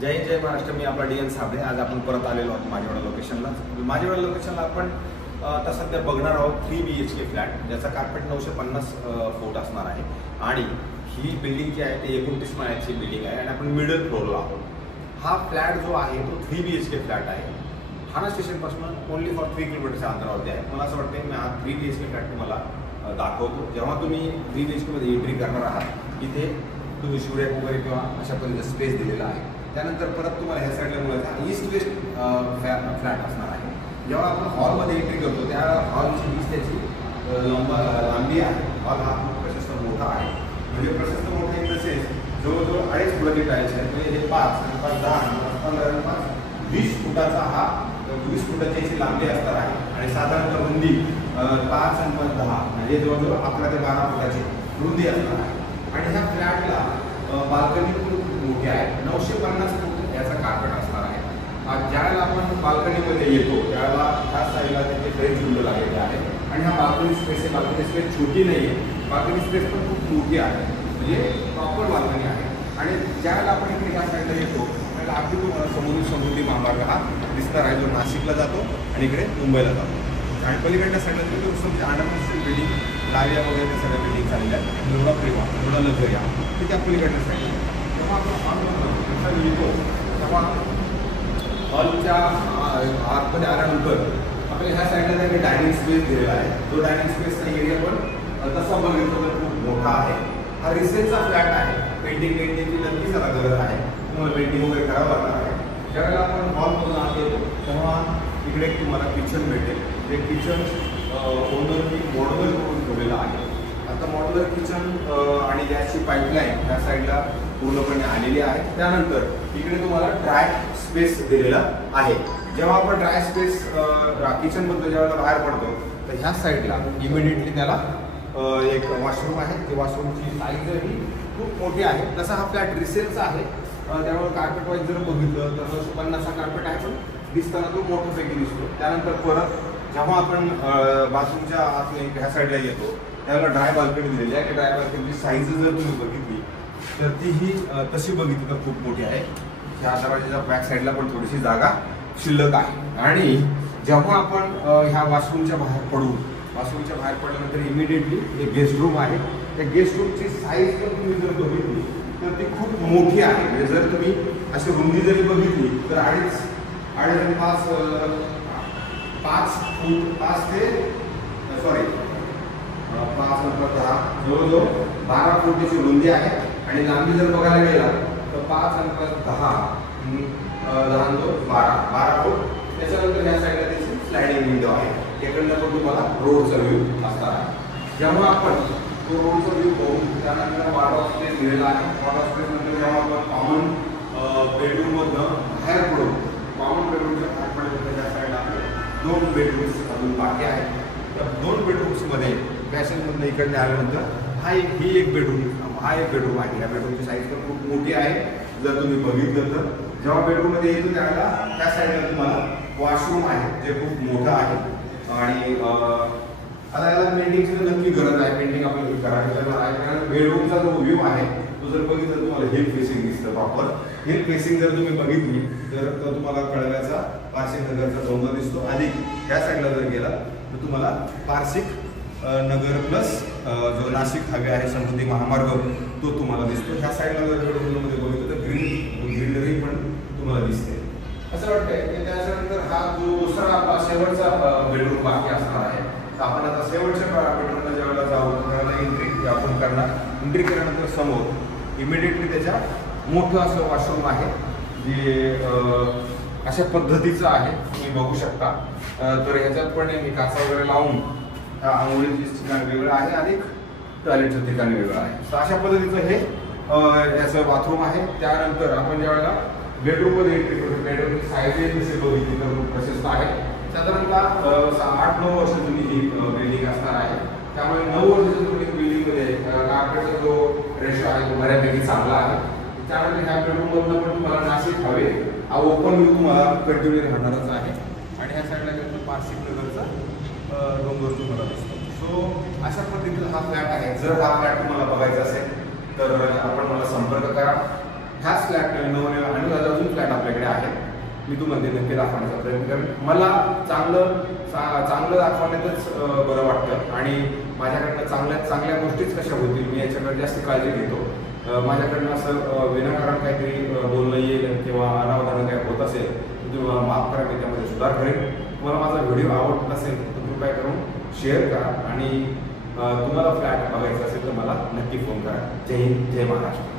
जय जय महाराष्ट्र. मी आपला DN साबळे. आज आपण परत आलेलो आहोत माझेवाडा लोकेशनला. माझेवाडा लोकेशनला आपण आता सध्या बघणार आहोत 3 BHK फ्लॅट, ज्याचा कार्पेट 950 फूट असणार आहे. आणि ही बिल्डिंग जी आहे ती 29 माळ्याची बिल्डिंग आहे आणि आपण मिडल फ्लोअरला आहोत. हा फ्लॅट जो आहे तो 3 BHK फ्लॅट आहे. ठाणा स्टेशनपासून ओनली फॉर 3 किलोमीटरच्या अंतरावरती आहे. मला असं वाटतं मी हा 3 BHK फ्लॅट तुम्हाला दाखवतो. जेव्हा तुम्ही 3 BHK मध्ये एंट्री करणार आहात, इथे तुम्ही शिवरेक वगैरे किंवा अशा पद्धतीचा स्पेस दिलेला आहे. त्यानंतर परत तुम्हाला ह्या साईडला मुळे ईस्ट वेस्ट फ्लॅट असणार आहे. जेव्हा आपण हॉलमध्ये एंट्री करतो त्या हॉलची वीस त्याची लांबी आहे. हॉल हा प्रशस्त मोठा आहे. म्हणजे प्रशस्त मोठा इन द सेन्स जवळजवळ 2.5 फुटाची टाईल्स आहेत. म्हणजे हे 5 आणि 5 10 15 आणि 5 20 फुटाचा हा 20 फुटाची याची लांबी असणार आहे. आणि साधारणतः रुंदी 5 आणि 5 10 म्हणजे जवळजवळ 11 ते 12 फुटाची रुंदी असणार आहे. आणि ह्या फ्लॅटला बाल्कनी खूप मोठी आहे. 950 फूट याचा कार्पेट असणार आहे. ज्यावेळेला आपण बाल्कनीमध्ये येतो त्यावेळेला ह्या साईडला तिथे फ्रेंच विंडो लागलेली आहे. आणि हा बाल्कनी स्पेस आहे. बाल्कनी स्पेस छोटी नाही आहे. बाल्कनी स्पेस पण खूप मोठी आहे. म्हणजे प्रॉपर बाल्कनी आहे. आणि ज्यावेळेला आपण इकडे ह्या साईडला येतो त्यावेळेला अगदी तुम्हाला समृद्धी महामार्ग हा दिसणार आहे, जो नाशिकला जातो आणि इकडे मुंबईला जातो. आणि पलीकडच्या साईडला तुम्ही तुमच्या अंडरग्राउंड बिल्डिंग लाव्या वगैरे सगळ्या बिल्डिंग झालेल्या आहेत. एवढा प्रेमा एवढा लक्झरी आहे की त्या पलीकडच्या साईडला जेव्हा आपण येतो तेव्हा हॉलच्या आतमध्ये आल्यानंतर आपल्याला ह्या साईडला त्यांनी डायनिंग स्पेस दिलेला आहे. जो डायनिंग स्पेसचा एरिया पण तसा बघितलं तर खूप मोठा आहे. हा रिसेलचा फ्लॅट आहे. पेंटिंगची नक्कीच आता गरज आहे. तुम्हाला पेंटिंग वगैरे करावं लागणार आहे. ज्यावेळेला आपण हॉलमधून आत येतो तेव्हा इकडे तुम्हाला किचन भेटेल. ते किचन ओनरनी मॉड्युलर करून ठेवलेलं आहे. आता मॉड्युलर किचन आणि गॅसची पाईपलाईन त्या साईडला पूर्णपणे आलेली आहे. त्यानंतर इकडे तुम्हाला ड्राय स्पेस दिलेला आहे. जेव्हा आपण ड्राय स्पेस किचनमधून ज्यावेळेला बाहेर पडतो तर ह्या साईडला इमिडिएटली त्याला एक वॉशरूम आहे. ती वॉशरूमची साईजही खूप मोठी आहे. तसा हा फ्लॅट रिसेलचा आहे. त्यामुळे कार्पेट वाईज जर बघितलं तर 950 कार्पेट आहे, पण दिसताना तो मोठ्यापैकी दिसतो. त्यानंतर परत जेव्हा आपण बाथरूमच्या आतमध्ये ह्या साईडला येतो त्यावेळेला ड्राय बाल्कनी दिलेली आहे. ड्राय बाल्कनीची साईज जर तुम्ही बघितली तर तीही तशी बघितली तर खूप मोठी आहे. ह्या दरवाजाच्या बॅक साईडला पण थोडीशी जागा शिल्लक आहे. आणि जेव्हा आपण ह्या वॉशरूमच्या बाहेर पडू, वॉशरूमच्या बाहेर पडल्यानंतर इमिडिएटली एक गेस्ट रूम आहे. त्या गेस्ट रूमची साईज पण तुम्ही जर बघितली तर ती खूप मोठी आहे. म्हणजे जर तुम्ही अशी रुंदी जरी बघितली तर 2.5 आणि 5 फूट 5 ते 5 नंतर 10 जवळजवळ 12 फूट त्याची रुंदी आहे. आणि लांबी जर बघायला गेला तर 5 आणि 5 10 12 फूट. त्याच्यानंतर ह्या साईडला त्याची स्लायडिंग विंडो आहे. याकडनं पण तुम्हाला रोडचा व्ह्यू असणार आहे. जेव्हा आपण तो रोडचा व्ह्यू बघू त्यानंतर वॉर्ड ऑफ स्पेस दिलेला आहे. वॉर्ड ऑफ स्पेस नंतर जेव्हा आपण कॉमन बेडरूममधनं बाहेर पडू, कॉमन बेडरूमच्या बाहेर पडल्यानंतर त्या साईडला 2 बेडरूम्स अजून बाकी आहेत. त्या 2 बेडरूम्समध्ये पॅसेजमधनं इकडे आल्यानंतर ही एक बेडरूम आहे. या बेडरूमची साईज पण खूप मोठी आहे. जर तुम्ही बघितलं तर जेव्हा बेडरूममध्ये येतो त्यावेळेला त्या साईडला तुम्हाला वॉशरूम आहे जे खूप मोठं आहे. आणि आता याला पेंटिंगची तर नक्की गरज आहे. पेंटिंग आपण करायला करणार आहे. कारण बेडरूमचा जो व्ह्यू आहे तो जर बघितलं तर तुम्हाला हिल फेसिंग दिसतं. प्रॉपर हिल फेसिंग जर तुम्ही बघितली तर तुम्हाला कळव्याचा पारसिक नगरचा डोंगर दिसतो. अधिक त्या साईडला जर गेला तर तुम्हाला पारसिक नगर प्लस जो नाशिक हायवे आहे समृद्धी महामार्ग तो तुम्हाला दिसतो. ह्या साईडला जर बेडरूममध्ये बघितलं तर ग्रीनरी पण तुम्हाला दिसते. असं वाटतंय की त्याच्यानंतर हा जो दुसरा आपला शेवटचा बेडरूम बाकी असणार आहे. तर आपण आता शेवटच्या बेडरूमला ज्यावेळेला जाऊ त्यावेळेला एंट्री आपण करणार. एंट्री केल्यानंतर समोर इमिडिएटली त्याच्या मोठं असं वॉशरूम आहे जे अशा पद्धतीचं आहे. तुम्ही बघू शकता. तर ह्याच्यात पण काचा वगैरे लावून आंघोळीचं ठिकाण वेगळं आहे आणि टॉयलेटचं ठिकाण वेगळं आहे. तर अशा पद्धतीचं हे याचं बाथरूम आहे. त्यानंतर आपण ज्यावेळेला बेडरूममध्ये एंट्री करतो बेडरूमची साईज जसे बघितली तर प्रशस्त आहे. साधारणतः 8-9 वर्ष जुनी ही बिल्डिंग असणार आहे. त्यामुळे 9 वर्षाच्या जुनी बिल्डिंगमध्ये कार्पेटचा जो रेशो आहे तो बऱ्यापैकी चांगला आहे. त्यानंतर ह्या बेडरूममधून पण तुम्हाला नाशिक हवे हा ओपन व्ह्यू तुम्हाला कंटिन्यू राहणारच आहे. आणि ह्या साईडला गेलं पारसिक नगरचा डोंगर तुम्हाला दिसतो. सो अशा पद्धतीचा हा फ्लॅट आहे. जर हा फ्लॅट तुम्हाला बघायचा असेल तर आपण मला संपर्क करा. ह्याच फ्लॅट आणि अजून आहेत मी तुम्हाला नक्की दाखवण्याचा प्रयत्न करेन. मला चांगलं दाखवण्यातच बरं वाटतं आणि माझ्याकडनं चांगल्या गोष्टीच कशा होतील मी याच्याकडे जास्त काळजी घेतो. माझ्याकडनं असं विनाकारण काहीतरी बोलणं येईल किंवा अनावधानं काय होत असेल तर तुम्ही मला माफ करा, मी त्यामध्ये सुधार करेन. तुम्हाला माझा व्हिडिओ आवडत असेल तर कृपया करून शेअर करा आणि तुम्हाला फ्लॅट बघायचा असेल तर मला नक्की फोन करा. जय हिंद, जय महाराष्ट्र.